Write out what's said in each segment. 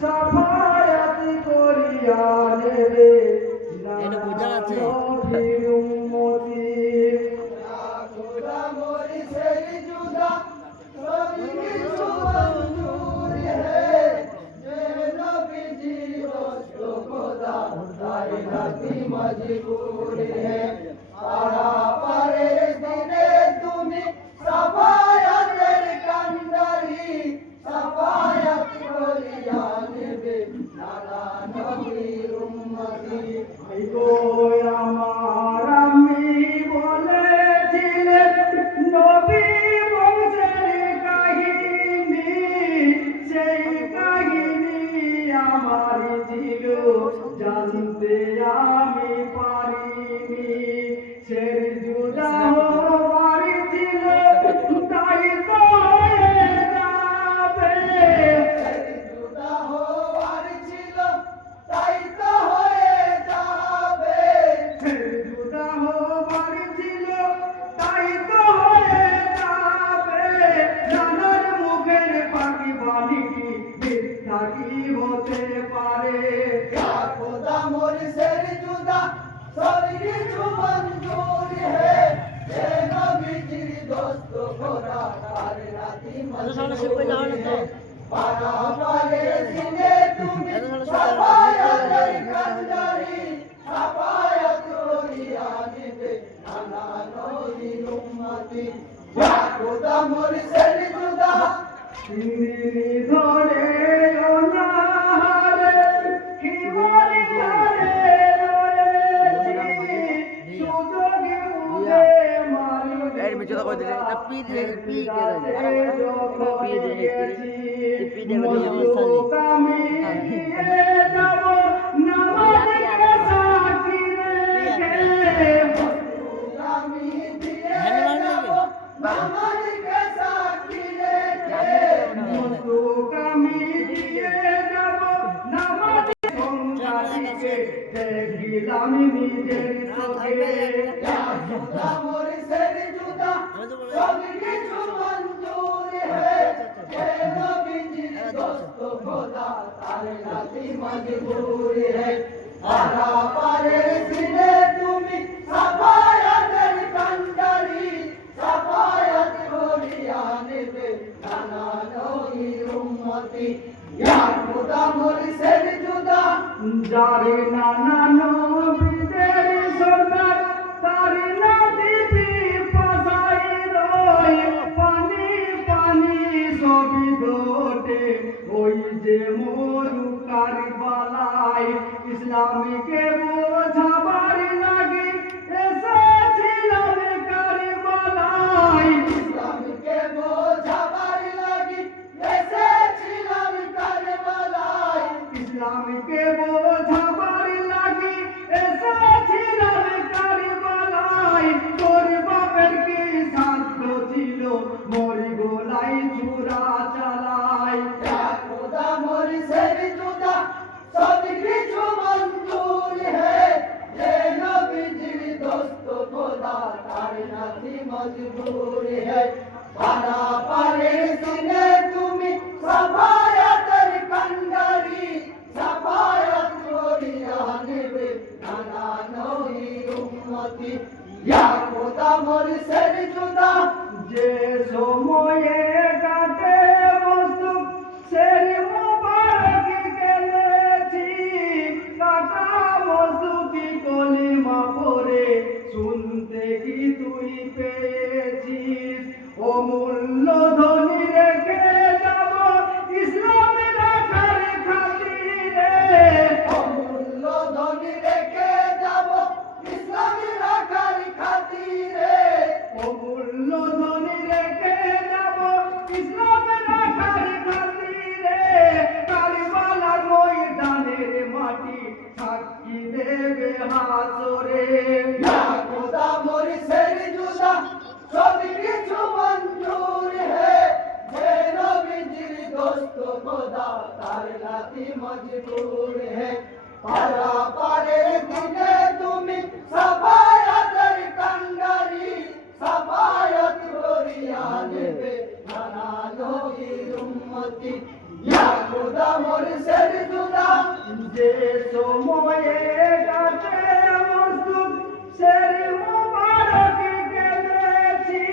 সাফায়াত করিয়া নেবে এটা বোঝা আছে নবীর উম্মতি খোদা মোরি সেরি জুদা সবই কিছু মঞ্জুর হে যে নবীজি রসো খোদা তাই নাতি মজবুর হে পারা পারে দিনে তুমি সাফায়াতের কান্ডারি সাফায়াত করিয়া নেবে নানা নবীর উম্মতি গো আমার আম্মি বলেছিলেন নবী বংশের কাহিনী সেই কাহিনী আমার ছিল জানতে আমি পারিনি সে জুদা হবার ছিল তাই তো হয়ে যাবে জুদা হওয়ার ছিল তাই তো হয়ে যাবে জুদা হবার ছিল তাই তো হয়ে যাবে জানার মুখের পাখি বাণীটি মিথ্যা কি হতে পারে খোদা মোরি সের জুদা সব কিছু মঞ্জুর হে হে নবীজির দোস্ত খোদা তার নাতি মঞ্জুর হে পারা পারে দিনে তুমি সাফায়াতের কান্ডারি সাফায়াত করিয়া নেবে নানা নবীর উম্মতি খোদা মোরি সের জুদা সিন্দিনি ধরে অনাহারে কি বলি ধরে রয়েছি সুযোগে মুখে মারি এর মিছে তো কই দিলে এটা পি দিলে পি কে পি দিলে পি দিলে আমি যাব নামাজে সাকি রেখে আমি দিয়ে যাব নামাজকে সাক্ষী রেখে আমি দিয়ে যাব নামাজে সন্তানকে দেখিলাম নিজের চোখে খোদা মোরি সের জুদা সব কিছু মঞ্জুর হে হে নবীজির দোস্ত খোদা তার নাতি মজবুর হে পারা পারে দিনে তুমি সাফায়াতের কান্ডারি সাফায়াত করিয়া নেবে নানা নবীর উম্মতি খোদা মোরি সের জুদা যারে নানা নবীদের সরদার তার নদী পাশাই রই পানি পানি সবই ঘটে ওই যে মরু কারবালায় ইসলামীকে বোঝাবার লাগে এসেছিলাম কারবালায় ইসলামকে বোঝাবার লাগি এসেছিলাম কারবালায় ইসলামকে বোঝাবার লাগি এসেছিলাম কারবালায় তোর বাপের কি সাধ্য ছিল মরি গোলাই চূড়া চালায় খোদা মোরি সের জুদা সব কিছু মঞ্জুর হে যে নবীজির দোস্ত খোদা তার নাতি মজবুর হে পারা পারে দিনে তুমি সাফায়াতের কান্ডারি সাফায়াত করিয়া নেবে নানা নবীর উম্মতি খোদা মোরি সের জুদা যে সময়ে কাটে বস্তু সেই মোবারক গেলেছি কাটা বস্তু কি কলিমা পড়ে শুনতে কি তুই পেয়েছিস অমূল্য ধনী রেখে যাব ইসলামে রাখার খাতিরে অমূল্য ধনী রেখে যাব ইসলামী রাখার খাতিরে অমূল্য ধনী রেখে যাব ইসলামে রাখার খাতিরে কারবালার ময়দানের মাটি সাক্ষী দেবে হাসরে খোদা মোরি সের জুদা সব কিছু মঞ্জুর হে হে নবীজির দোস্ত খোদা তার নাতি মজবুর হে পারা পারে দিনে তুমি সাফায়াতের কান্ডারি সাফায়াত করিয়া নেবে নানা নবী নবীর উম্মতি ইয়া খোদা মোর সের জুদা যে সময়ে কাটে মসজিদ শের মুবারক কেঁদেছি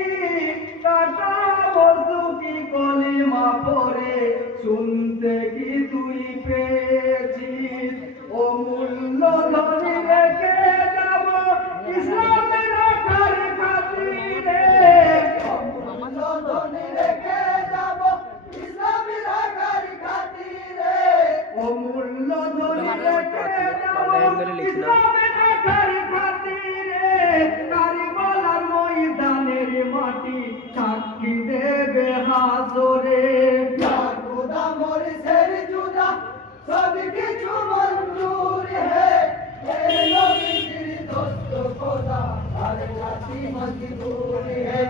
কাটা বস্তু কি কলিমা পড়ে শুনতে কি তুই পেয়েছিস ও মূল্য ধনী রেখে যাব ইসলামের রাখার খাতিরে ধনী রেখে যাব ইসলামী রাখার খাতিরে অমূল্য ধনী রেখে যাব ইসলামের রাখার খাতিরে কারবালার ময়দানের মাটি সাক্ষী দেবে হাজরে ইয়া খোদা মোর সের জুদা সব কিছু মঞ্জুর হে হে নবীর দোস্ত খোদা আর জাতি মজবুর হে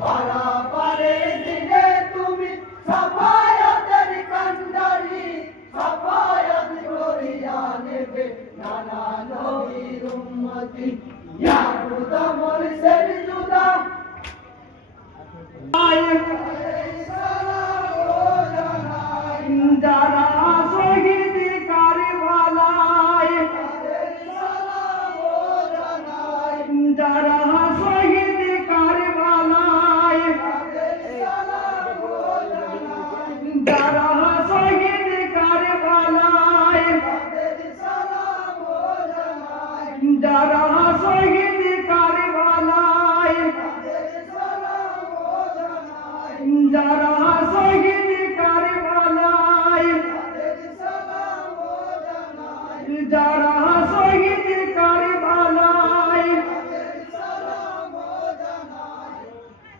পারা পারে দিলে তুমি সাফায়াতের কান্ডারি সাফায়াত করিয়া নেবে নানা নবীর উম্মতি ইয়া খোদা মোর সের জুদা যারা শহীদ কারবালায় যারা শহীদ কারবালায় যারা শহীদ কারবালায় যারা শহীদ কারবালায় যারা